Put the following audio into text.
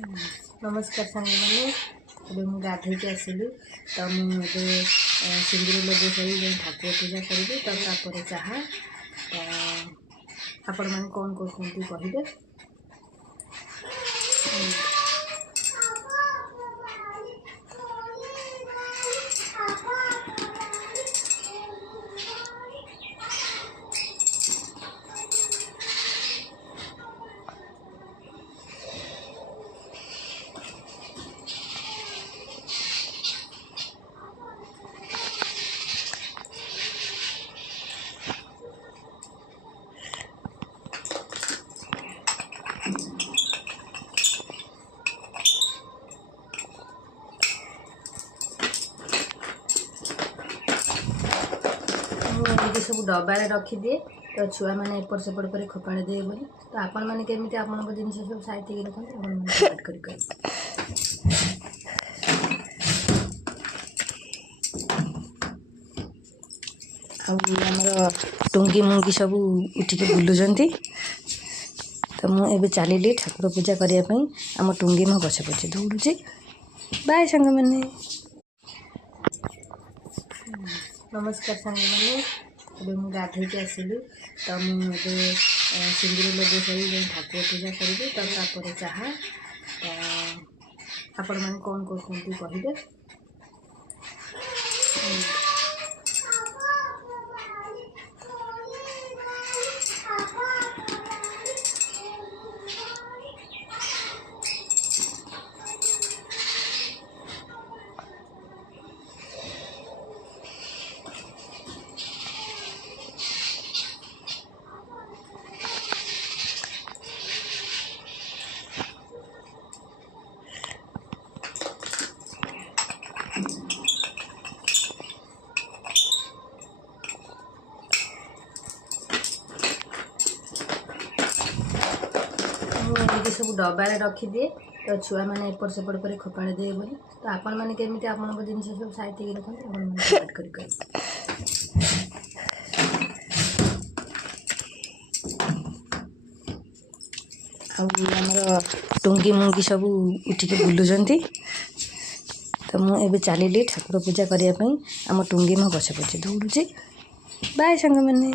नमस्कार सांग मैंने मुझे गाधे आसली तो मुझे सिंदूर लगे सारी ठाकुर पूजा करी तो चाहा आपण मैंने कौन कहते कहे मुझे सब डबारे रखीदिए तो छुआ मैंने एपट सेपट कर खोपाड़ी दे बोली तो आपण मैंने केमी आप जिन सब साइड रखते आमर टुंगी मुंगी सब उठिक बुलुंट तो मुझे चलिली ठाकुर पूजा करने आम टुंगी मो पछे पछे दौड़ुची बाय सांग मैंने नमस्कार सांग मैंने मुझे गाधे आसली तो मुझे सिंदूर लगे सारी ठाकुर पूजा करी तो चाहा आपण मैंने कौन कहते कहे मुझे सब डबारे रखीदिए तो छुआ मैंने एपट सेपट कर खोपाड़ी दे बोली तो आपण मैंने केमी आप जिन सब साइड रखते आमर टुंगी मुंगी सब उठिक बुलुंट तो मुझे चलिली ठाकुर पूजा करने आम टुंगी मो पछे पछे दौड़ुची बाय सांग मैंने।